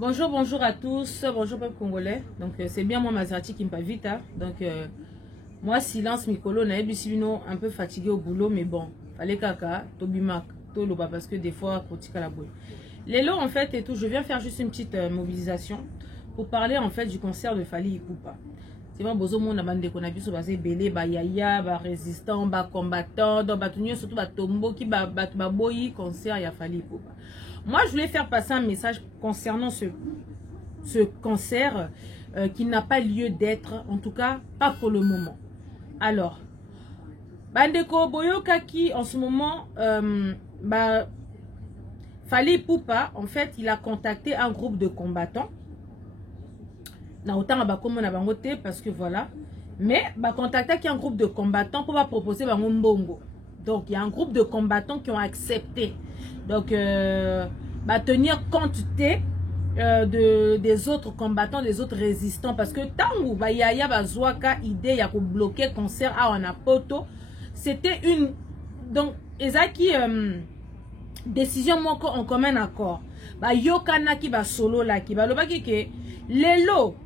Bonjour, bonjour à tous, bonjour peuple congolais. Donc c'est bien moi Mazarti qui me parle vite. Hein. Donc moi silence Mikolo, un peu fatigué au boulot, mais bon, fallait kaka, tobimak, toloba parce que des fois kotika la boue. Lélo en fait et tout, je viens faire juste une petite mobilisation pour parler en fait du concert de Fally Ipupa. C'est vrai bozo mon abande qu'on a vu sur basé belé ba yaya ba résistant ba combattant donc ba tunyo surtout ba tombo qui ba boyi concert ya Fally Ipupa. Moi, je voulais faire passer un message concernant ce cancer qui n'a pas lieu d'être, en tout cas, pas pour le moment. Alors, Bandeko Boyokaki, en ce moment, Fally Ipupa, en fait, il a contacté un groupe de combattants. Na autant comme on a bangoté parce que voilà. Mais, contacté un groupe de combattants pour proposer mbongo. Donc, il y a un groupe de combattants qui ont accepté. Donc, tenir compte des autres combattants, des autres résistants. Parce que tant où yaya bazouaka idée ya ko bloquer concert à Wanapoto, c'était une donc ezaki décision moko en commun accord. Yokana ki ba solo la ki ba lobaki ke lelo.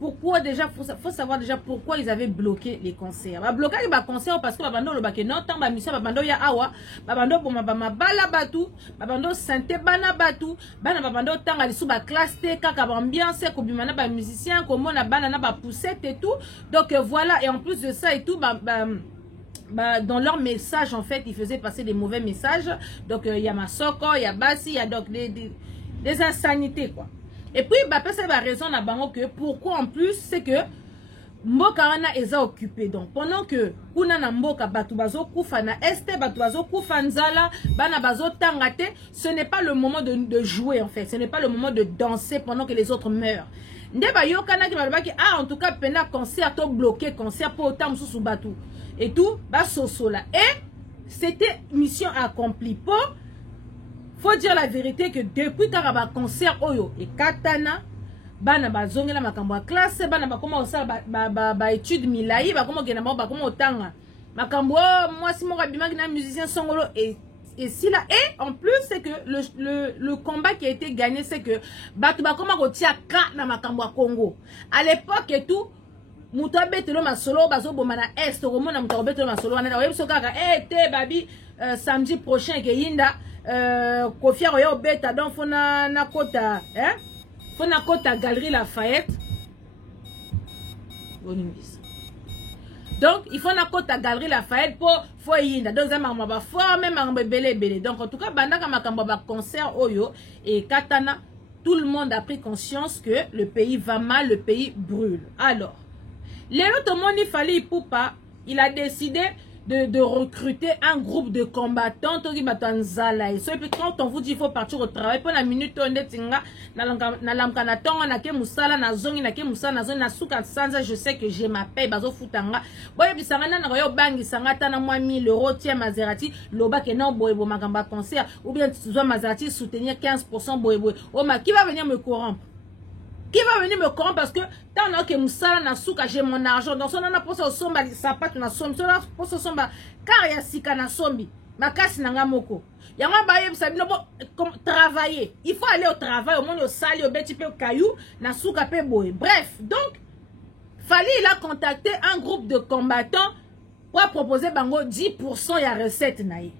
Pourquoi déjà, faut savoir déjà pourquoi ils avaient bloqué les concerts. Bloqué les concerts parce que babando le baké non tant ba mission babando ya awa, babando boma bama bala batu, babando santé bana batu, babando tanga lisu ba classe te kaka ambiance ko bimana ba musicien ko mona bana na ba poussette et tout. Donc voilà, et en plus de ça et tout dans leur message en fait, ils faisaient passer des mauvais messages. Donc il y a Masoko, il y a Bassi, il y a donc des insanités quoi. Et puis, ça va raison à bango que pourquoi en plus, c'est que Mboka wana eza occupé. Donc, pendant que kuna na Mboka batu bazo kufa na este, batu bazo kufa nzala, bana bazo tangate, ce n'est pas le moment de jouer en fait. Ce n'est pas le moment de danser pendant que les autres meurent. Ndeba yokana ki balba ki en tout cas pena concert to bloqué concert pour autant sous batu et tout ba soso là. Et c'était mission accomplie pour faut dire la vérité que depuis Karaba concert Oyo et Katana, bana bazongela makambo a classe, bana ba comment ça ba étude milai, ba comment gena ba comment otanga. Makambo moi si mon rabima na musicien songolo et si là et en plus c'est que le combat qui a été gagné c'est que batu ba comment kotia ka na makambo a Congo. À l'époque et tout muto betelo masolo bazo bomana est romona muto betelo masolo na web sokaka te babi samedi prochain ke yinda Kofia Roya Beta donc fona na kota fona kota Galerie Lafayette donc il faut na kota Galerie Lafayette pour foyinda donc ça m'a ba former m'a belé donc en tout cas bandaka makambo ba concert Oyo et Katana tout le monde a pris conscience que le pays va mal, le pays brûle. Alors les autres monde il fallait Ipupa il a décidé de recruter un groupe de combattants et puis quand on vous dit il faut partir au travail pour la minute on est je sais que j'ai ma paye bazo futanga boye bisanga na royo bangi sangata na moi 1000 € tia Maserati loba ke non boye bo magamba concert ou bien tu Maserati soutenir 15% boye oh ma qui va venir me corrompre? Qui va venir me corrompre parce que tant que Moussala na souka j'ai mon argent donc on a posé au somba sapat na sombi on a posé au somba car ya sika na sombi makasi nanga moko yanga baye sabino comme travailler il faut aller au travail au monde au sali au beti pe caillou na souka pe boy bref donc Fally il a contacté un groupe de combattants pour proposer bango 10% ya recette naïe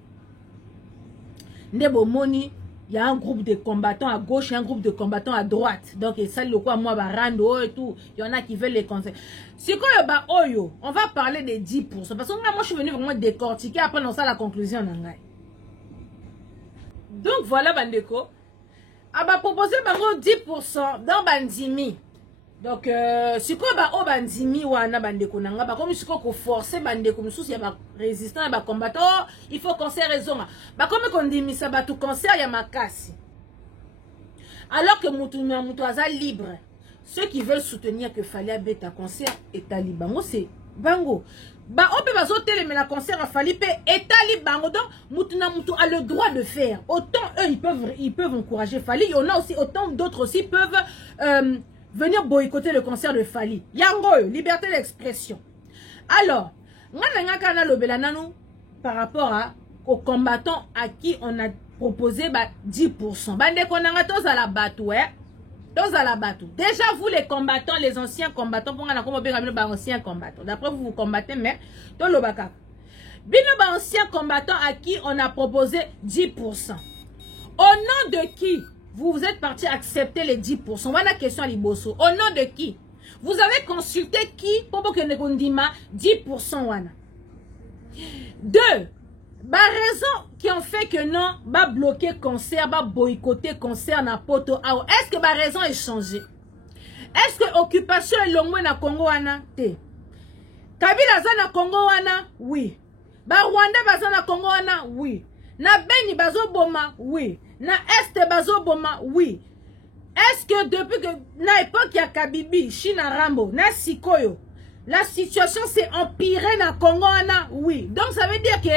ndebo moni. Il y a un groupe de combattants à gauche et un groupe de combattants à droite. Donc, ça, le quoi, moi, rando et tout. Il y en a qui veulent les conseils. Si on va parler des 10%. Parce que moi, je suis venu vraiment décortiquer. Après, on sait la conclusion. Donc, voilà, Bandeko. Proposer 10% dans Bandimi. Donc, si quoi, Bandimi, wana Bandeko, nanga, comme si quoi, forcer Bandeko, mais il y a résistant, il y a combattant, il faut qu'on s'ait raison. Comme on dit, ça va tout concert, il y a ma casse. Alors que Moutou Aza libre, ceux qui veulent soutenir que Fally Beta concert est à Libango, c'est Bango. On peut pas mais la concert à Fally est à Libango, donc Moutou a le droit de faire. Autant eux, ils peuvent encourager Fally, il y en a aussi, autant d'autres aussi peuvent venir boycotter le concert de Fally. Yango, liberté d'expression. Alors, par rapport aux combattants à qui on a proposé 10%. Bande konanga tous à la bateau, Tous à la bateau. Déjà, vous les combattants, les anciens combattants, pour anciens combattants. D'après vous, vous combattez, mais tout le baka. Bino ba anciens combattants à qui on a proposé 10%. Au nom de qui vous êtes parti accepter les 10%? Voilà la question à Liboso. Au nom de qui? Vous avez consulté qui pour que ne kondima 10% wana? 2. Bah raison qui ont fait que non, bah bloquer concert, bah boycotter concert na poto. Est-ce que bah raison est changée? Est-ce que occupation est longue na Congo wana? Te. Kabila za na Congo wana? Oui. Ba Rwanda baza na Congo wana? Oui. Na Beni bazo boma? Oui. Na Est bazo boma? Oui. Est-ce que depuis que na époque ya Kabibi, China Rambo, na Sikoyo, la situation s'est empirée na Congo wana? Oui. Donc ça veut dire que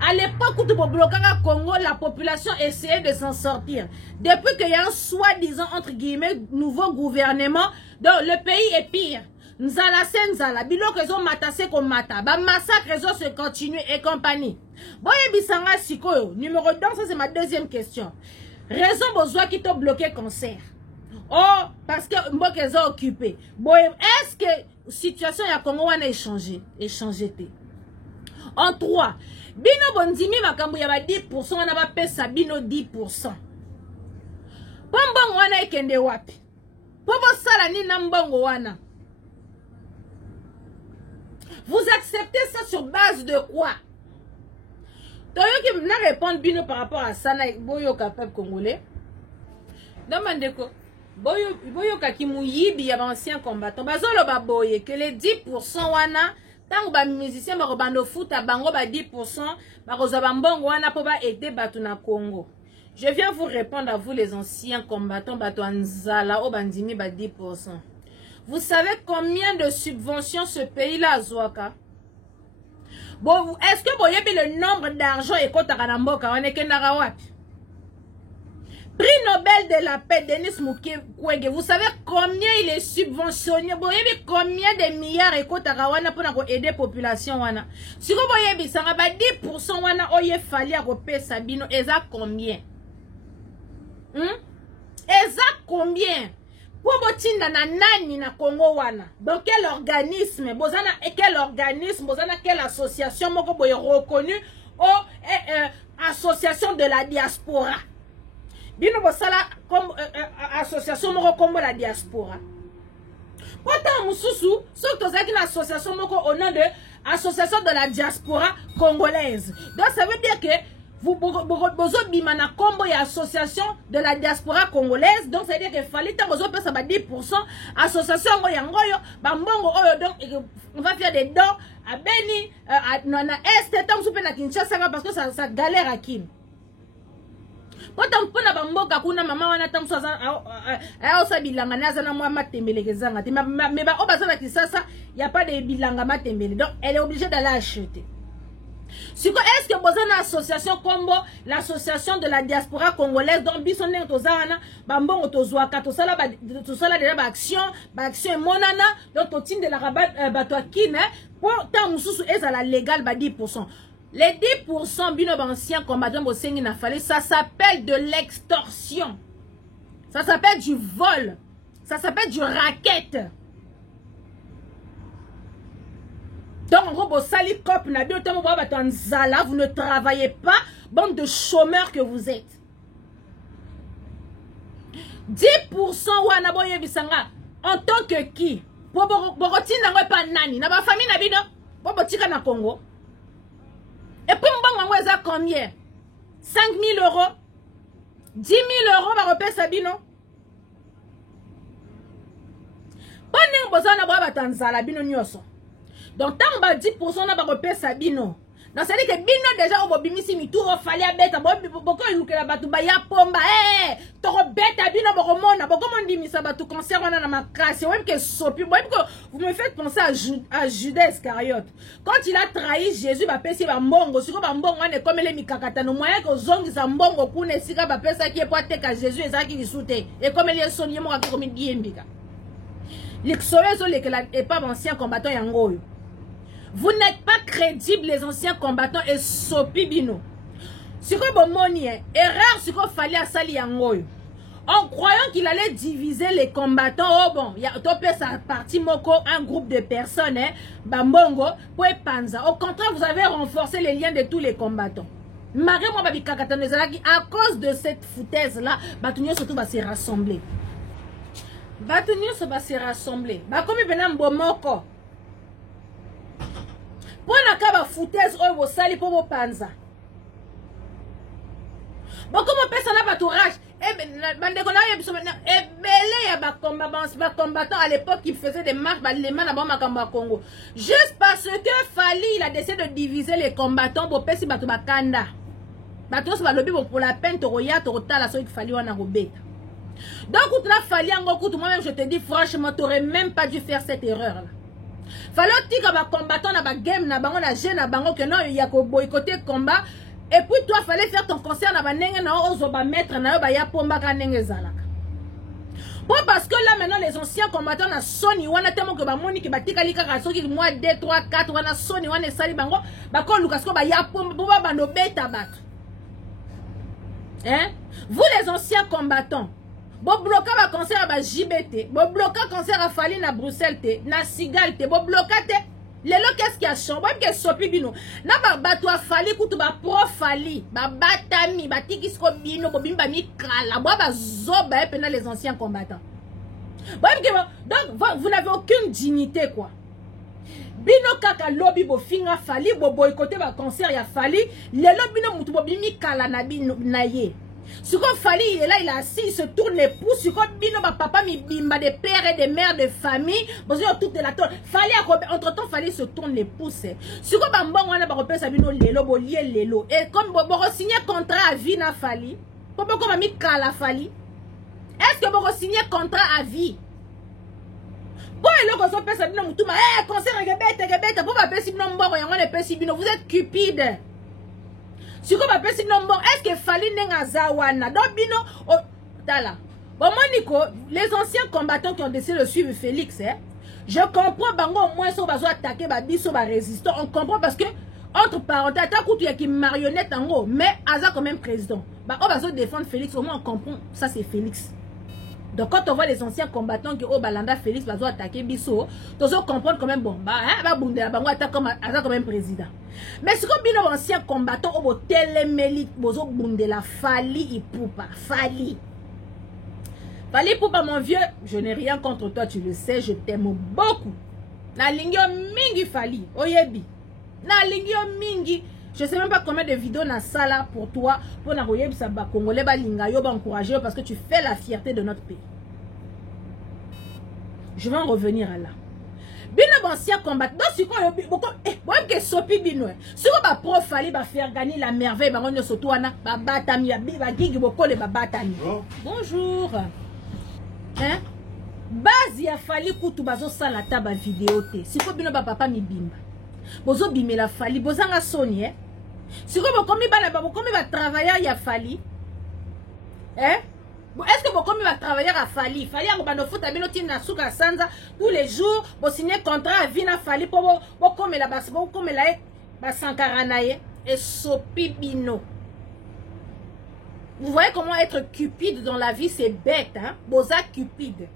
à l'époque où tu bloquais le Congo, la population essayait de s'en sortir. Depuis qu'il y a un soi-disant, entre guillemets, nouveau gouvernement, donc le pays est pire. Nzala c'est Nzala. Bilo que ont matassé comme mata. Ba massacre se continue et compagnie. Boye bisanga sikoyo. Numéro 2, ça c'est ma deuxième question. Raison besoin qui t'a bloqué concert. Oh, parce que Mboke ont occupé. Boye, est-ce que situation ya Congo wana échangé? Échangé te. En 3. Bino bondimi makambo ya ba 10%, wana ba pesa bino 10%. Pombongo wana ekende wapi? Pobo sala ni na mbongo wana. Vous acceptez ça sur base de quoi? Toyo qui m'a répondu bino par rapport à ça, na boyo capable congolais. Demandez-vous. Boyo kakimuyibi ya ancien combattant. Bazolo ba boye que les 10% wana tant ba musicien ba robando foot à bango ba 10% ba roza mbongo wana po ba aider batu na Congo. Je viens vous répondre à vous les anciens combattants batu anzala o bandimi ba 10%. Vous savez combien de subventions ce pays-là a Zouaka? Bon, est-ce que vous voyez le nombre d'argent et quoi Taranamboka? On est qu'un wapi? Prix Nobel de la paix, Denis Mukwege. Vous savez combien il est subventionné? Vous voyez combien de milliards et quoi Tarawana pour aider la population? Si vous voyez, ça va 10% wana oye fali à repérer Sabino. Et ça combien? Et ça combien? Pour botinda na nani na Congo wana. Dans quel organisme? Bozana et quel organisme? Bozana quelle association moko boye reconnu au association de la diaspora. Bino bosala comme association moko comme la diaspora. Pourtant mususu, sauf que c'est une association moko au nom de association de la diaspora congolaise. Donc ça veut dire que vous bozo bimana combo et association de la diaspora congolaise. Donc ça veut dire que fallait tant bozo pesa ba 10% association ngoyo ba mbongo oyo. Donc on va faire des dons à Beni na Est tant soupe na Kinshasa parce que ça galère à Kim. Pourtant pona ba mboka kuna mama wana tant so a osa bilanga naza na mwa matembele kezanga mais ba obaza na Kinshasa il y a pas de bilanga matembele. Donc elle est obligée d'aller acheter. Est-ce que vous avez une association comme l'association de la diaspora congolaise dont bisonne tozana bambongo tozwaka tosala déjà action monana donc totine de la rabat batwakine pour tant mususu ezala légal ba 10%. Les 10% bino anciens combattants bosengi na fallait ça s'appelle de l'extorsion. Ça s'appelle du vol. Ça s'appelle du racket. Donc, en gros, vous ne travaillez pas, bande de chômeurs que vous êtes. 10% wanaboye bisanga en tant que qui? Borotine n'a pas nani, n'a pas famille n'abino, bobotika na Congo. Et puis mbongo ngweza combien? 5 000 euros, 10 000 euros va repère Sabino. Bonne bozana boya batanzala bino nyoso. Donc, tant que 10% n'a pas repéré Sabino. Donc, ça veut dire que Bino déjà au bimisi mitou au fallait à bête. Beaucoup il la batou baya pomba. Toro bête à Bino boromona. Beaucoup on dit mais ça batou concert on a ma classe. Même que sopi. Vous me faites penser à Judas Iscariote. Quand il a trahi Jésus, va passer par mbongo. Si va mbongo on est comme les mikakata. No moyen que zongi sa mbongo kune sika va passer qui est pour attaquer Jésus et ça qui dissoute. Et comme les sonniers moi comme diembika. Les soleils les pas anciens combattants yangoyo. Vous n'êtes pas crédibles, les anciens combattants, et sopi bino. Si vous avez erreur, si vous fallait à sali yangoyo. en croyant qu'il allait diviser les combattants. Oh bon, il y a sa partie moko, un groupe de personnes, hein, Bambongo, Panza. Au contraire, vous avez renforcé les liens de tous les combattants. Marie-moi, à cause de cette foutaise-là, Batunio surtout va se rassembler. Batunio va se rassembler. Comme il venait Mbomoko. Pour la foutaise, oh, vous salez pour vos Panza. Bon, comment personne n'a pas tourage? Combattants à l'époque qui faisaient des marches, les mains à Congo. Juste parce que Fali, il a décidé de diviser les combattants pour passer à Bakanda. Pour la peine, Fali donc, moi-même, je te dis franchement, tu n'aurais même pas dû faire cette erreur-là. Fallait que les combattants na game, na bango, na jeune, na bango, que non, il y a qu'au boycotter le combat. Et puis toi, fallait faire ton concert na banenge na ozo ba mettre na ba ya pomba ka nenge zalaka. Bon, parce que là maintenant les anciens combattants na Sony wana tellement que ba moni ki batika lika ka soki mois 2 3 4 wana Sony wana sali bango ba ko lukasko ba ya pomba ba no beta bat. Hein? Vous les anciens combattants, bon bloquer ba concert ba JBT, bon bloquer concert à Fali na Bruxelles te, na Sigal te, bon bloquer te. Lelo qu'est-ce qui a changé? Même que sopi bino. Na ba bato a Fali kutu ba pro Fali, ba batami, ba tikisko bino, bo bimba mi kala, ba zoba pendant les anciens combattants. Donc vous n'avez aucune dignité quoi. Bino kaka lobby bo finga Fali, bo boycotter ba concert ya Fali, lelo bino mutu bo bimi kala na bino na ye. Si comme Fali il est là, il est assis, il se tourne les pouces. Si comme bino ba papa mi bimba des pères et des mères de famille, besoin de toute la toile. Fali entre temps Fali se tourne les pouces. Si comme bambon wana ba repère sa bino lelo bo lié lelo. Et comme bo signer contrat à vie na Fali, comme mi kala Fali. Est-ce que bo signer contrat à vie? Bon et là qu'on pèse sa bino mutuma, concert rebete, pour ba pèse bino mboro yango ne pèse bino, vous êtes cupide. Si vous m'appelez sinon bon, est-ce que Fali n'est zawana? Donc bino, tala. Bon Monico, les anciens combattants qui ont décidé de suivre Félix, hein, je comprends bango au moins si on va attaquer biso ba résistant, on comprend parce que entre parenthèses, tant qu'il y a qui marionnette en haut, mais Aza quand même président. Bah on va défendre Félix, au moins on comprend ça c'est Félix. Donc quand on voit les anciens combattants qui au Balanda Félix va attaquer biso, tu dois comprendre quand même bon bah hein va bonder la bango attaque comme Aza quand même président. Mais ce qu'on bino ancien combattant au télémélique bozo bunde la Fali Ipupa Fali Poupa mon vieux, je n'ai rien contre toi, tu le sais, je t'aime beaucoup. Na lingyo mingi Fali oyebi. Na lingyo mingi. Je sais même pas combien de vidéos na sala pour toi pour na oyebi sa ba congolais ba linga yo ba encourager parce que tu fais la fierté de notre pays. Je vais en revenir à là. Bino ancien combattant donc si quoi bon que sopi bino si on va pro Fali ba faire gagner la merveille ba ngono soto wana ba batami ya ba gigi boko le ba batami. Bonjour. Hein? Base ya Fali kutu bazo sala taba vidéo te. Si quoi bino ba papa mi bimba. Bozo bimela Fali bozanga soni hein. Si quoi bokomi bana ba bokomi ba travailler ya Fali. Hein? Est-ce que vous va travailler à Fali? Fali a un foot à Binotin na Souka Sanza tous les jours. Vous signez contrat à Vina Fali pour vous comme la basse, vous comme la Sankaranaye et Sopibino. Vous voyez comment être cupide dans la vie, c'est bête, hein? Boza cupide.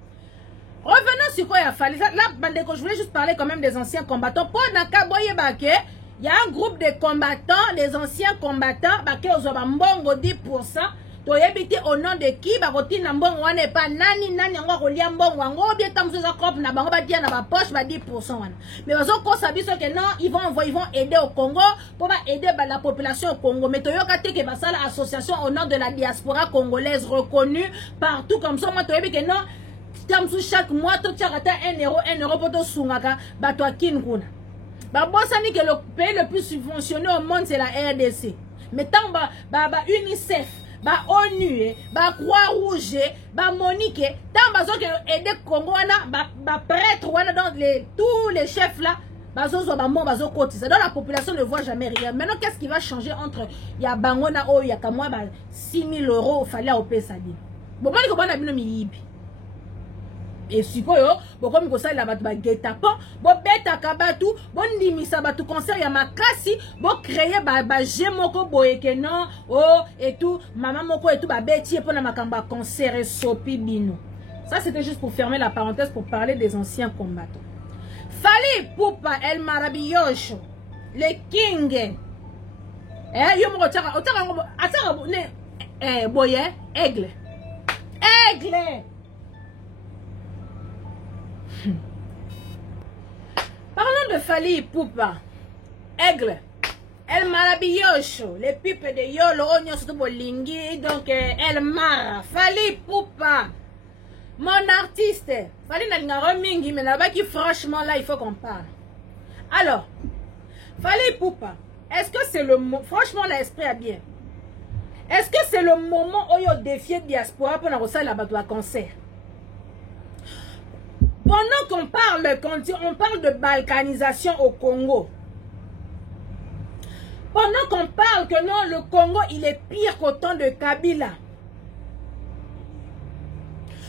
Revenons sur quoi il a Fali. Là, je voulais juste parler quand même des anciens combattants. Pour Nakaboye Bake, il y a un groupe de combattants, des anciens combattants, Bake Ozobambongo 10%. To yebite au nom de qui ba rotina mbongo wana pas nani yango kolia mbongo wango bien tamzo za crop na bango ba dia na ba poche ba 10% wana mais bazo ko sabiso que non ils vont aider au Congo pour aider la population au Congo mais to yoka te que ba sala association au nom de la diaspora congolaise reconnue partout comme ça moi to yebite non tamzo chaque mois to tiarata 1 euro pour to sungaka ba to kinkuna ba bosani que le pays le plus subventionné au monde c'est la RDC mais tant ba UNICEF ba ONU, ba Croix-Rouge, ba Monique, tant bazo que aider Congo wana, ba prêtre wana dans tous les chefs là, bazo ba mon bazo cotise. Donc la population ne voit jamais rien. Maintenant qu'est-ce qui va changer entre ya bangona o ya kamwa ba 6 000 € fallait au Pesadi. Bon moi ko bana bino mi yibi. et sikoyo bokomi kosalela bato bagetapan bobetaka bato bondimisa bato concert ya makasi bocreye baje moko boyeke non oh et tout mama moko et tout babeti mpona makambo ya concert esopi bino. Ça c'était juste pour fermer la parenthèse pour parler des anciens combattants. Fally Ipupa El Maravilloso le king yo moko otaka ne boye aigle parlons de Fally Ipupa aigle El Maravilloso les pipes de yolo onyo surtout bolingi donc El Mara Fally Ipupa mon artiste Fally na mingi mais là-bas qui franchement là il faut qu'on parle. Alors Fally Ipupa, est-ce que c'est le moment franchement l'esprit a bien. Est-ce que c'est le moment où il y a défié diaspora pour nous la bateau à concert? Pendant qu'on parle, on parle de balkanisation au Congo. Pendant qu'on parle que non, le Congo, il est pire qu'au temps de Kabila.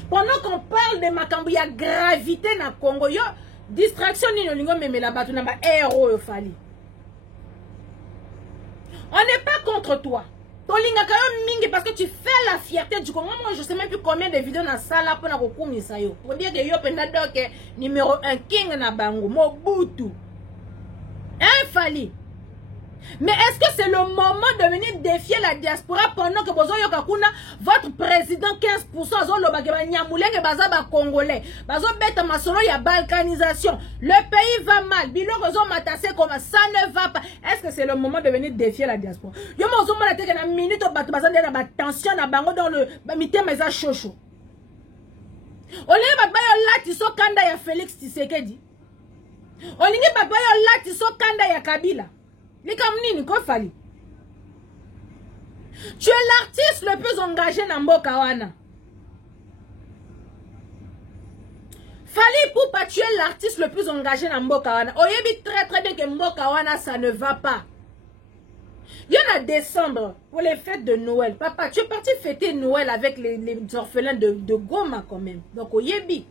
Pendant qu'on parle de Makambouya gravité dans le Congo, il y a distraction ni no lingo meme la bateau na ba héros Fally. On n'est pas contre toi. Parce que tu fais la fierté du Congo. Moi, je ne sais même plus combien de vidéos dans la salle pour pour dire que yo pendant numéro 1 king na bango Mobutu. Hein, Fally? Mais est-ce que c'est le moment de venir défier la diaspora pendant que bozo yokakuna votre président 15% zo lobake nyamulenge baza ba congolais bazo beta masolo ya balkanisation, le pays va mal biloko zo matase comme ça ne va pas? Est-ce que c'est le moment de venir défier la diaspora? Yo mozo mona teke na minute bato baza na ba tension na bango dans le mitema eza chocho olé ba yo lati so kanda ya Félix Tshisekedi olingi ba yo lati so kanda ya Kabila. Fally. Tu es l'artiste le plus engagé dans Mboka wana. Fally Ipupa, tu es l'artiste le plus engagé dans Mboka wana. Oyebi très très bien que Mboka wana ça ne va pas. Il y en a décembre pour les fêtes de Noël. Papa, tu es parti fêter Noël avec les orphelins de Goma quand même. Donc oyebi.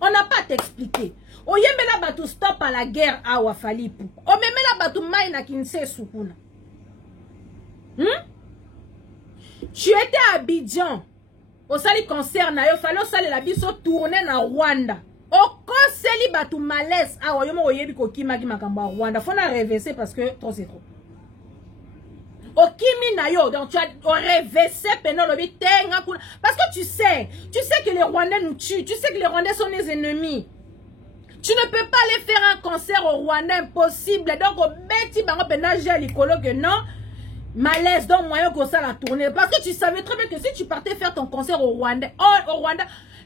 On n'a pas à t'expliquer. Oyembe la batu stop à la guerre à Fally Ipupa. O meme la batu mai na kinse sukuna. Tu étais à Abidjan. Au sali concert na yo fallait sali la biso tourner na Rwanda. O konseli batu malaise awa yomo oyebi ko kimaki makambo Rwanda. Faut na reverser parce que trop c'est trop. O kimi na yo donc tu as reversé pendant le bitenga parce que tu sais que les Rwandais nous tuent, tu sais que les Rwandais sont les ennemis. Tu ne peux pas aller faire un concert au Rwanda, impossible. Donc, au bêti, que non, malaise, donc moyen que ça la tournée. Parce que tu savais très bien que si tu partais faire ton concert au Rwanda,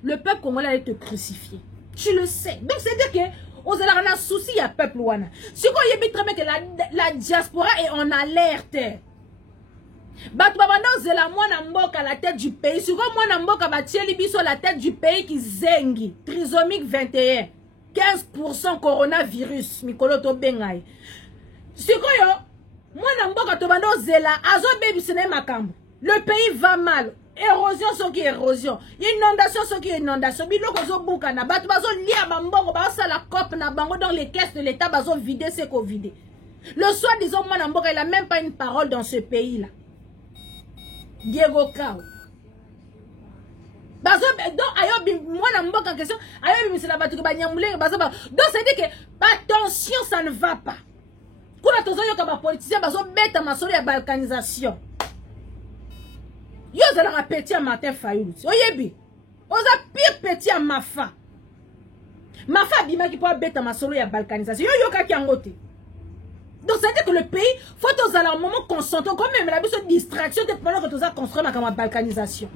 le peuple congolais allait te crucifier. Tu le sais. Donc, c'est-à-dire que, aux Alarana, souci, il y a peuple Rwanda. Si vous voyez très bien que la diaspora est en alerte. À la tête du pays. Si vous voyez la tête du pays qui zengi, trisomique 21. 15% coronavirus mikolo to bengai sikoyo mwana mboka to bando zela azo baby sene makambo le pays va mal érosion soki érosion inondation soki inondation biloko zo buka na bato bazo lia bambongo ba sala cop na bango dans les caisses de l'état bazo vider c'est qu'on vider le soir disons mwana mboka il a même pas une parole dans ce pays là Diego Kao. Donc, c'est-à-dire que attention, ça ne va pas. Quand on a politicien, balkanisation. Yo za la petit à Martin Fayulu. Oyebi. Oza pire petit à Mafa. Mafa bima qui peut bête ma solo ya balkanisation. Yo yoka ki angote. Donc ça veut dire que le pays faut aux à un moment concentré quand même la besoin de distraction de pendant que tu as construit ma balkanisation.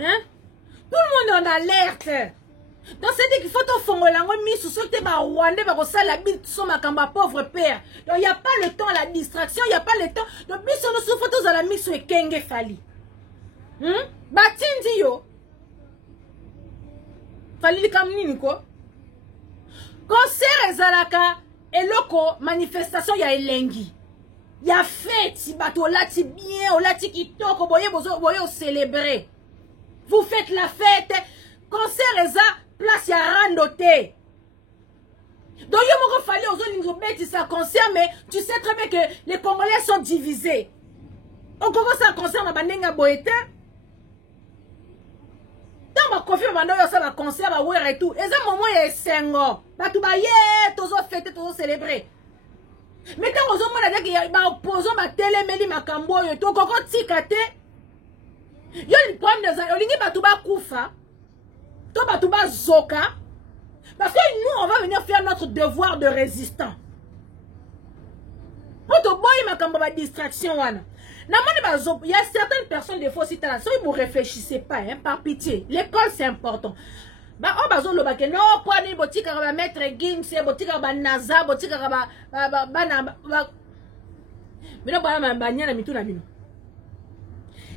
Hein? Tout le monde est en alerte. Donc c'est dit qu'il faut te faire la mise sur ce que tu Rwandais va ressasser la bite sur ma camba pauvre père. Donc il n'y a pas le temps à la distraction, il n'y a pas le temps. Donc mise sur nos photos à la mise sur Kenge Fally. Batindi yo. Fally comme niko. Concert ezalaka eloko manifestation ya elengi. Ya fête bato lati bien, olati kitoko boye bozo boye célébrer. Vous faites la fête. concert eza place ya rando te. Donc yo moko fallait aux autres bêtises ça concert, mais tu sais très bien que les Congolais sont divisés. On commence à concert ma bandenga boete. Dans ma confie ma yo ça va concert va were et tout. Et ça moment ya sengo. Ba tu ba ye tozo fêter tozo célébrer. Mais tant aux hommes là que ba opposant ba telemeli makambo yo to koko tika te. Yo le problème de ça, olingi ba tu ba kufa. To ba tu ba zoka. Parce que nous, on va venir faire notre devoir de résistant. Pour te boyer ma kamba distraction, wana. Il y a certaines personnes, des fois, si tu as ça, vous ne réfléchissez pas, hein, par pitié. L'école, c'est important. Bah, oh, bazo, le baké, non, prenez, botika, va mettre Gims, botika, va NASA, botika, va, mais non, bah, na mitou na bino.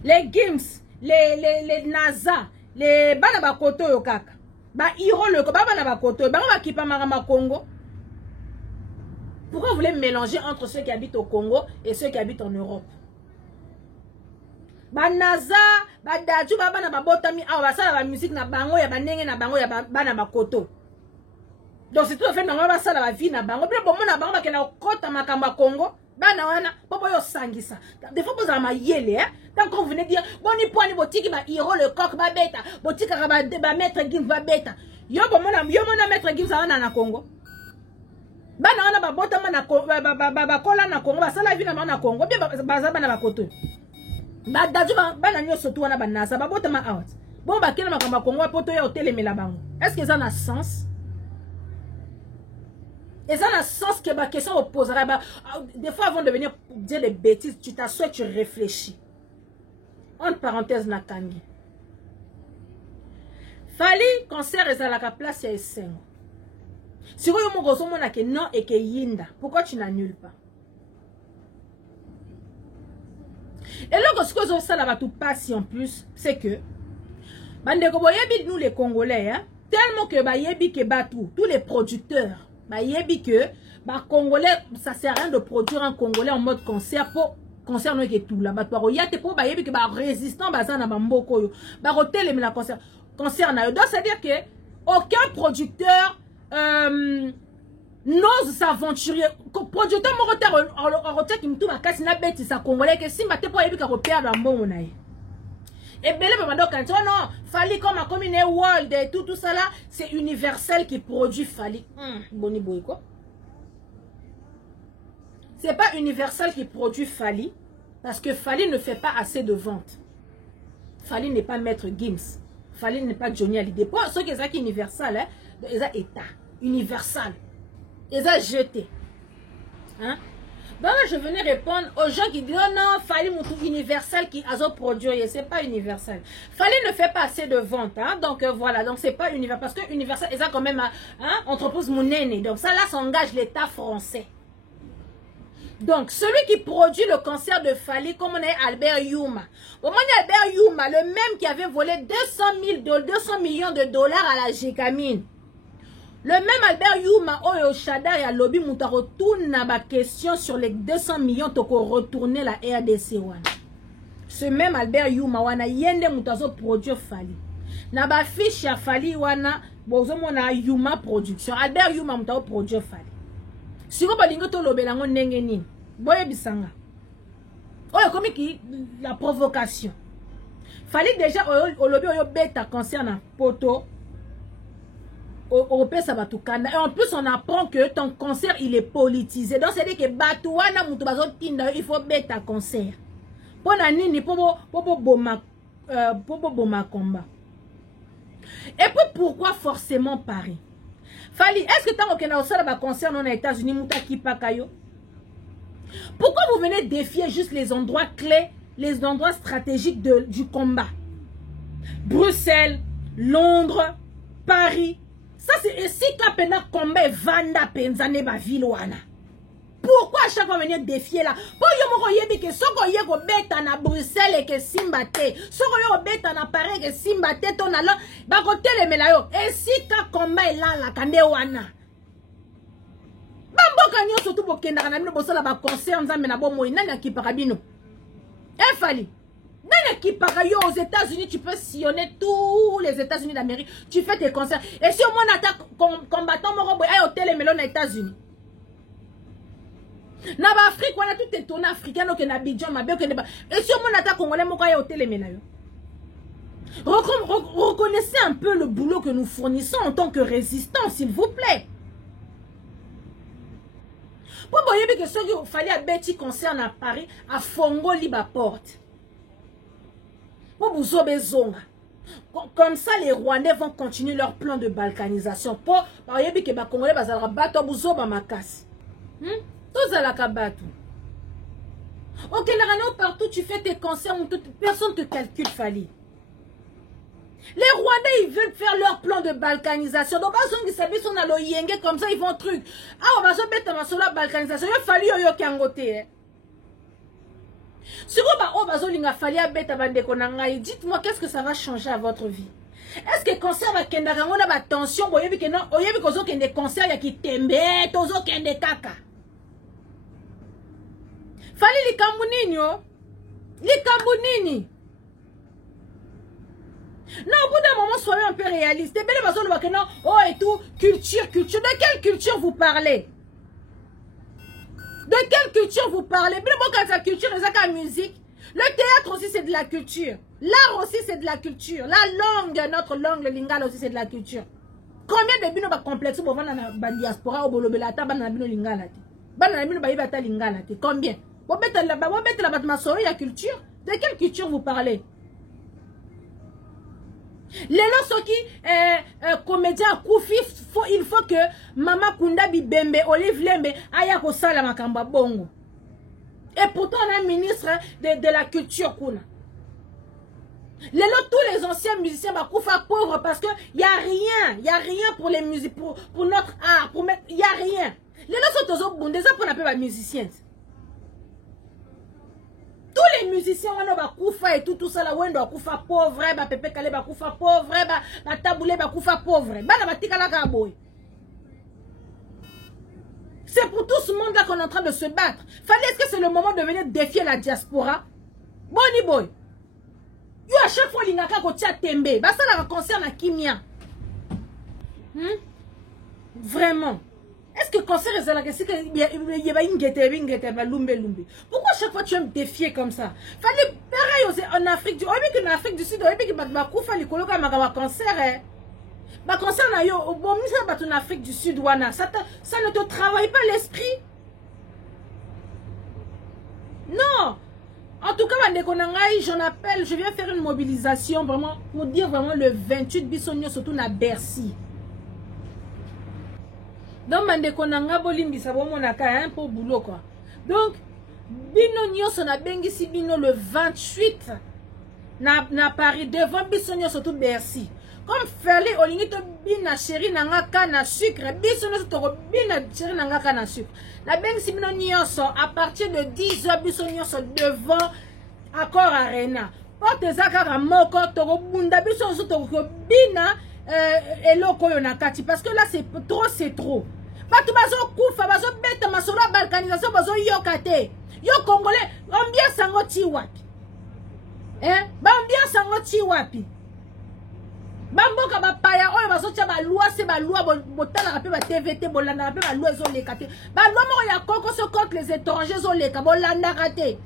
Les Gims, les NASA, les bana koto yo kaka. Bah, iro le ko, bana bakoto, bah, va kipa marama Congo. Pourquoi vous voulez mélanger entre ceux qui habitent au Congo et ceux qui habitent en Europe? Banaza, badaju, bana babotami, ah, basala ba musique na bango, ya banenge na bango, ya bana bakoto. Donc c'est tout à fait normal, basala ba vie na bango. Puis bon, na bango, bakena okota makamba Congo, bana wana, popo yo sangisa. Des fois, vous avez ma yele, hein. Tant qu'on venait dire, bon, ni poani botiki, ba hiro le coq, ba beta, botika, ba maître Gims, ba beta. Yo mona maître Gims, na Congo. Bana wana ba botama na ba kola na Congo, basala vie na Congo, bien baza bana bakoto. Ba daju bana nyo sotu wana banasa ba botama out. Bon ba kena makamba Congo poto ya hotel emela bango. Est-ce que ça a sens? Et ça a sens que ma question opposera des fois avant de venir dire des bêtises, tu t'assois, tu réfléchis. Entre parenthèses nakangi. Fali concert ezalaka place ya esengo. Si vous avez que non et que yinda, pourquoi tu n'annules pas? Et là, ce que ça va tout passer en plus, c'est que nous les Congolais, hein, tellement que bayebi que batou, tous les producteurs, bayebi que Congolais, ça sert à rien de produire un Congolais en mode concert pour concert nous que tout là, yate pour bayebi que résistant bazana bamboko yo, rotel la concert na yo. Donc c'est à dire que aucun producteur n'ose s'aventurer. Producteur mon retard qui me trouve à casser la bête, ça congolais que si ma te pour yebika repère dans bon naï. Et belé bamando quand non, Fali comme a comme une world et tout ça là, c'est Universel qui produit Fali. Boni boy quoi. C'est pas Universel qui produit Fali parce que Fali ne fait pas assez de ventes. Fali n'est pas Maître Gims. Fali n'est pas Johnny Hallyday. Pour ceux qui sont Universal, hein, ils ont état Universal. Ils ont jeté. Hein? Donc là, je venais répondre aux gens qui disent oh non, Fali mon truc Universal qui a produit. C'est pas Universal. Fali ne fait pas assez de ventes. Hein? Donc voilà, donc c'est pas Universal. Parce que Universal, ils ont quand même hein, entreprise monnaie. Donc ça là, ça engage l'État français. Donc, celui qui produit le concert de Fali, comme on est Albert Youma. Au moment Albert Youma, le même qui avait volé 200 millions de dollars à la Gécamine. Le même Albert Youma, Oyo Shada et Alobi Mouta retourne ma question sur les 200 millions toko retourner la RDC wana. Ce même Albert Youma wana yende Moutazo produit Fali. Na ba fiche ya Fali wana bozo mona Youma production. Albert Youma Moutazo produit Fali. Si vous avez dit que boye bisanga. Oyo comme qui la provocation. Fallait déjà au lobby oyo bêta concernant poto. Au ça va tout kanda. Et en plus on apprend que ton concert il est politisé. Donc c'est dire que batouana mutu bazo tinda il faut bêta concert. Pona nini popo boma combat. Et puis pourquoi forcément Paris? Fali, est-ce que tant qu'on a aussi un concert aux États-Unis, pourquoi vous venez défier juste les endroits clés, les endroits stratégiques du combat? Bruxelles, Londres, Paris. Ça c'est ici quand on a combat Vanda Penzane ba Vilwana. Pourquoi à chaque fois venir défier là? Pour yo yebi que soko yeko beta na Bruxelles et que Simbate, soko yo beta na Paris que Simbate ton allant ba ko telemela yo. Et si ka combat là la kande wana. Bambo kanyo surtout bokenda kana bino bosala ba concert nzambe na bomo inani akipaka bino. E Fali. Aux États-Unis, tu peux sillonner tous les États-Unis d'Amérique. Tu fais tes concerts. Et si au moins on attaque combattant Morobo et hôtel et melon aux États-Unis. Dans l'Afrique, on a tout est tourné africain, donc on a Bidjan, ma belle, et si au moins on attaque Congolais, on a hôtel et melon. Reconnaissez un peu le boulot que nous fournissons en tant que résistants, s'il vous plaît. Pour vous voyez que ce qu'il fallait à Betty concerne à Paris, à Fongo libre porte. Pour vous zonga. Comme ça, les Rwandais vont continuer leur plan de balkanisation. Pour vous voyez que les Congolais vont battre vous zoba makasi. Tous à la kabatu. Ok, là, partout tu fais tes concerts, personne ne te calcule, Fali. Les Rwandais, ils veulent faire leur plan de balkanisation. Donc, ils savent qu'ils sont dans le yenge comme ça, ils vont truc. Ah, on va se mettre dans la balkanisation. Il a fallu yo kangote. Si vous dites-moi qu'est-ce que ça va changer à votre vie. Est-ce que concert va kenda kango na ba tension boyebi que non, oyebi kozo kende concert ya kitembe, tozo kende kaka. Fali likambu nini yo? Likambu nini? Non, au bout d'un moment, soyez un peu réaliste. Oh, et tout, culture. De quelle culture vous parlez? De quelle culture vous parlez? La culture, c'est la musique. Le théâtre aussi, c'est de la culture. L'art aussi, c'est de la culture. La langue, notre langue, le lingala aussi, c'est de la culture. Combien de bino ba complexe pour vendre la diaspora au bolobelata, banana bino lingala? Banana bino ba ibata lingala? Combien? Vous mettez la batmasori, la culture. De quelle culture vous parlez? Les lorsqu'ils qui comédien Koufi, il faut que Mama Kunda Bibembe, Olive Lembe, aya ko sala makamba bongo. Et pourtant on a un ministre de la culture kuna. Les lots, tous les anciens musiciens bakoufa pauvres parce que y a rien pour les musiques, pour notre art, pour mettre, y a rien. Les lots sont toujours bons, déjà pour appeler les musiciens. Tous les musiciens, on a koufa et tout ça là, on a koufa pauvre, ba pepe kale ba koufa pauvre, ba taboulé ba koufa pauvre, ba na batika la kaboy. C'est pour tout ce monde là qu'on est en train de se battre. Fallait, est-ce que c'est le moment de venir défier la diaspora? Boni boy. Yo à chaque fois l'ingaka ko tia tembe, ba ça la concerne à Kimia. Vraiment. Est-ce que concert est là que c'est que y a une lumbe. Pourquoi chaque fois tu aimes me défier comme ça? Fallait pareil aussi en Afrique du Sud, fallait coloquer ma concert. Ma concert na yo bon ça en Afrique du Sud wana, ça ne te travaille pas l'esprit. Non. En tout cas, j'en appelle, je viens faire une mobilisation vraiment pour dire vraiment le 28 Bissonio surtout na Bercy. Donc, mandeko nanga bolimbi sa monaka pour boulot quoi. Donc, bino nyonso na bengisi bino le 28 na Paris devant Bissonio surtout Bercy. Comme Ferli olingi to bina chéri nanga kana sucre, Bissonio to bina chéri nanga kana sucre. Na bengisi bino nyonso à partir de 10h Bissonio devant Accor Arena. Porte zakara moko to bunda Bissonio to bina eloko yo nakati parce que là c'est trop. Bato bazo kufa bazo beta masolo balkanisation bazo yokate. Yo Congolais, ambiance sango ti wapi? Ba ambiance sango ti wapi? Bamboka ba paya oyo bazo tia ba loi c'est ba loi botala rapé ba TVT bolanda rapé ba loi zo lekate. Ba loi mo ya koko so contre les étrangers zo leka bolanda raté.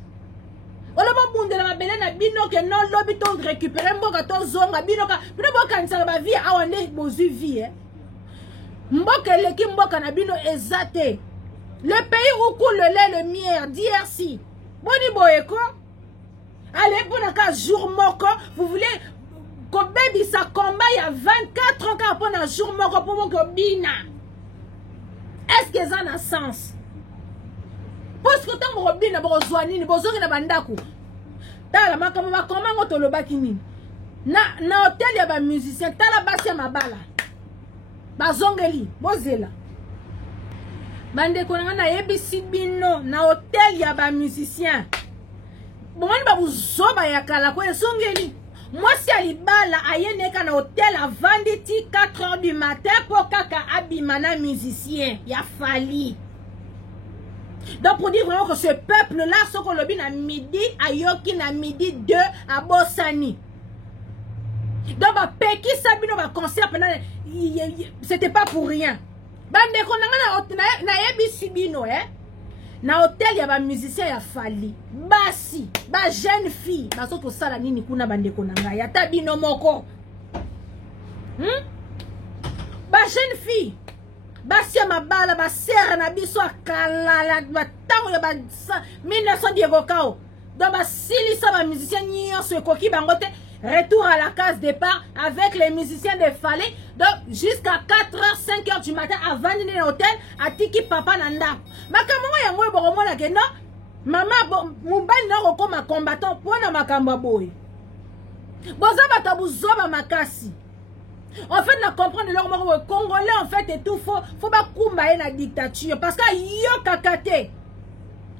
Ola ba bundela mabele na bino ke non lobi to récupérer mboka to zonga bino boka ntsala ba vie awande bozu vie. Mboka leki mboka na bino ezate. Le pays où coule le lait, le miel, DRC. Boni boyeko. Allez, pour un jour moko, vous voulez que baby ça combat il y a 24 ans quand on a jour moko pour que bina. Est-ce que ça a sens? Parce que tant que bina bozwani ni bozongi na bandaku. Tala makama comment on to lo bakini. Na hôtel ya ba musicien, tala basi ya mabala. Bazongeli, bozela. Bande konanga na yebisi bino na hôtel ya ba musicien. Bomani ba buzoba ya kala ko esongeli. Moi si alibala ayeneka na hôtel à venditi 4h du matin pour kaka abimana musicien ya fali. Donc pour dire vraiment que ce peuple-là, ce qu'on l'a vu à midi, à Yoki, à midi 2, à Bossani. Donc Peki Sabino va concert pendant, c'était pas pour rien. Bande qu'on a na yebi sibino na hôtel il y a ba musicien ya fali. Basi, ba jeune fille, ba soto sala nini kuna bande konanga ya tabino moko. Ba jeune fille. Basi ya mabala ba serre na biso akalala ba tango ya ba 1900 Diego Kao. Donc ba silisa ba musicien nyonso ekoki bango te. Retour à la case départ avec les musiciens de Fallé. Donc jusqu'à 4h, 5h du matin avant d'aller à l'hôtel, à Tiki Papa Nanda. Makamongo ya ngwe boromo la keno. Maman mubali na roko ma combattant pour na makamba boy. Boza batabuzo ba makasi. En fait, on comprend de leur mot congolais en fait et tout faut pas kumba la dictature parce que yo kakate.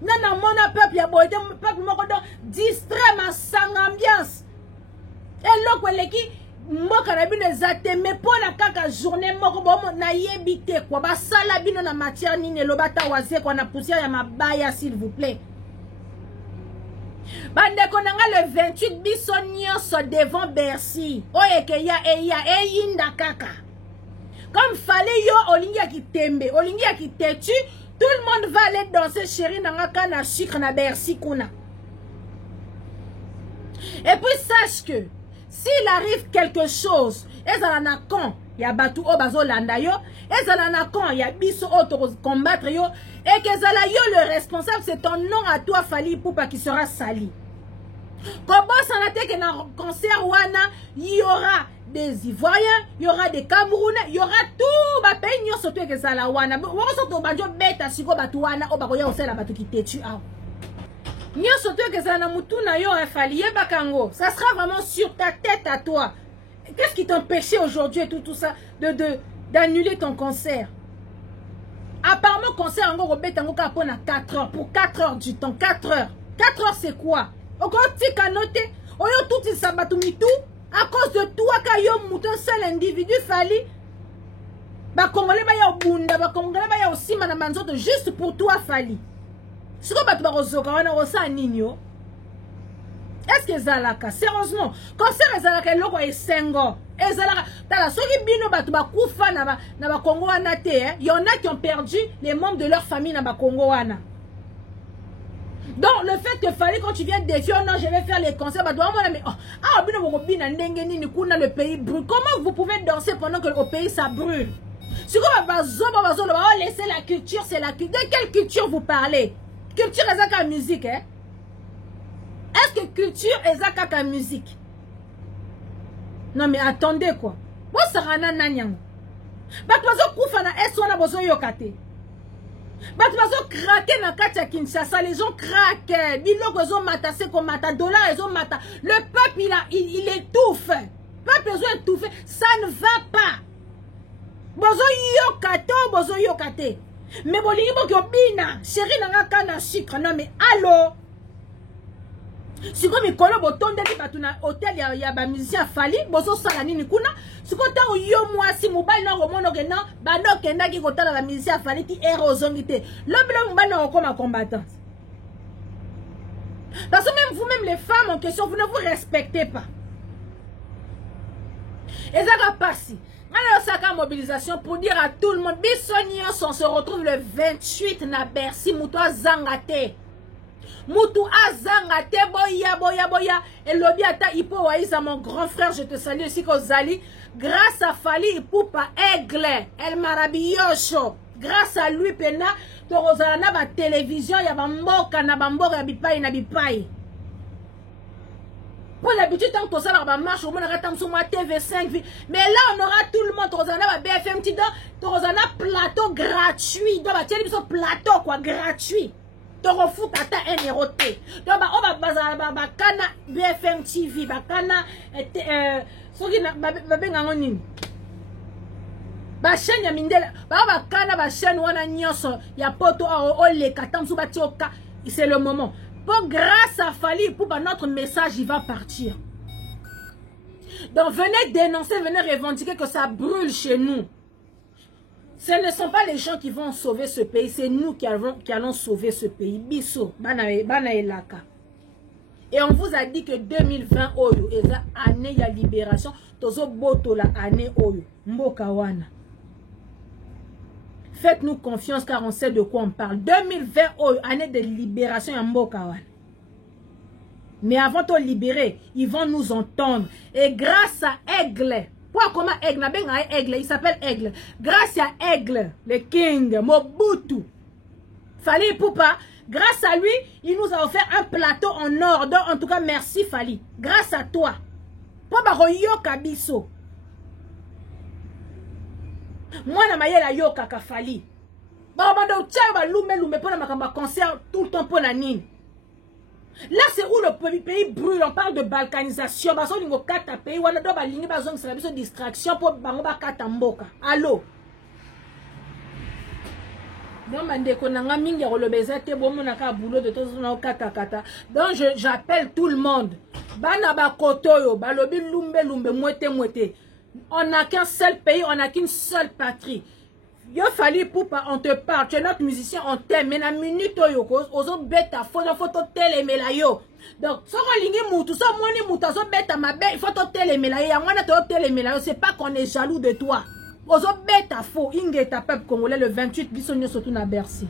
Nana mona peuple ya boy peuple moko do distrait ma sang ambiance. Et là, qui mboka na bino ezate mais pour la kaka journée moko bomo na yebite quoi ba sala bino na matière nini lobata waze kwa na poussière ya mabaya s'il vous plaît. Bande konanga le 28 biso nyonso devant Bercy. Oyeke ya eyinda kaka. Comme fallait yo olingi ya kitembe, olingi ya kitetu, tout le monde va aller danser chérie nanga kana sucre na Bercy kuna. Et puis sache que s'il arrive quelque chose, ezalana quand ya batu o bazolanda yo, ezalana quand ya biso o combattre yo, et que ezala yo le responsable, c'est ton nom à toi Fally Ipupa qui sera sali. Comme ça n'a été que dans concert wana, il y aura des Ivoiriens, il y aura des Camerounais, il y aura tout ba pays nyo soto que ça la wana. Wako soto banjo beta siko batu wana o bakoya osela batu ki tetu a. Nyo soto que ça na mutu na yo Fally bakango. Ça sera vraiment sur ta tête à toi. Qu'est-ce qui t'empêchait aujourd'hui et tout ça d'annuler ton concert? Apparemment concert en gros beta ngo kapona 4 heures pour 4 heures du temps, 4 heures. 4 heures c'est quoi? Encore tu as noté, oyo tout il s'abatumi tout à cause de toi kayo mouton seul individu Fally. Ba congolais ba ya bunda, ba congolais ba ya aussi mana manzoto juste pour toi Fally. Siko batu ba rozoka wana rosa ninyo. Est-ce que zalaka sérieusement concert ezalaka loko esengo ezalaka tala soki bino batu ba kufa na ba Congo wana te y en a qui ont perdu les membres de leur famille na ba Congo wana. Donc le fait que Fally quand tu viens défier, oh non je vais faire les concerts, bah mais le pays brûle. Comment vous pouvez danser pendant que le pays ça brûle? C'est comme laisser la culture, c'est la culture. De quelle culture vous parlez? Culture est la musique, hein? Est-ce que culture est la musique? Non mais attendez quoi. Bon ça rana nanyang. Bah tu vas na besoin yokate. Bah tu vas craquer na katia Kinshasa, les gens craquent. Biloko ils ont matassé comme mata dollar ils ont mata. Le peuple il étouffe. Le peuple ils ont étouffé, ça ne va pas. Bozo yokate. Mais bolingi boki obina, chérie nanga kana sucre. Non mais allô. Si comme mikolo botonde ki batuna hôtel ya ba musicien Fally, bozo sala nini kuna. Si ko tango yo mwasi mobali na romono kena, bano kenda ki kotala ba musicien Fally ti ero ozongite. L'homme mobali na comme combattant. Parce que même vous-même les femmes en question, vous ne vous respectez pas. Et ça va passer. Alors ça a mobilisation pour dire à tout le monde, Bissonios, on se retrouve le 28 na Bercy, Moutoua Zangate. Moutou azangate boya et lobi ata ipo waïsa mon grand frère je te salue aussi Kozali grâce à Fally Ipupa Aigle El Marabilloso grâce à lui pena to rozala na ba télévision ya bamboka na bamboka ya bipai na bipai pour l'habitude tant que ça la marche au monde attend sur moi TV5 mais là on aura tout le monde to rozala na BFM Tido to rozala plateau gratuit donc ba tieli biso plateau quoi gratuit. Toro foot ata un eroté. Donc on va bazala bakana BFM TV bakana soki na babenga ngoni. Ba chaîne ya mindela bakana ba chaîne wana nyoso ya poto o le katamsu batioka c'est le moment. Pour grâce à Fally Ipupa notre message il va partir. Donc venez dénoncer, venez revendiquer que ça brûle chez nous. Ce ne sont pas les gens qui vont sauver ce pays, c'est nous qui allons sauver ce pays. Biso, bana elaka. Et on vous a dit que 2020 oyo est l'année de libération. Tozo boto la année oyo. Mboka wana. Faites-nous confiance car on sait de quoi on parle. 2020 oyo, année de libération ya mboka wana. Mais avant de libérer, ils vont nous entendre. Et grâce à Aigle, pourquoi comment Aigle, Aigle, il s'appelle Aigle. Grâce à Aigle, le King, Mobutu, Fally Ipupa, grâce à lui, il nous a offert un plateau en or. Donc, en tout cas, merci Fally. Grâce à toi. Pourquoi yoka biso? Moi, na maye la yoka ka Fally. Babado tchaba lumbe pour la concert tout le temps pour la nine. Là, c'est où le pays brûle. On parle de balkanisation. Parce qu'on a 4 pays. On a une distraction pour Bangoba Katamboka. Allô? Donc, j'appelle tout le monde. On n'a qu'un seul pays, on n'a qu'une seule patrie. Yo Fally Ipupa, on te parle, tu es notre musicien, on t'aime, mais la minute yo, ozo beta, photo telemela yo. Donc, si on lingi moutou, si on moutou, ozo beta ma bête, il faut te telemela yo, yangwana te telemela yo, c'est pas qu'on est jaloux de toi. Ozo beta faux, inge ta peuple congolais le 28, bisonyo surtout na Bercy.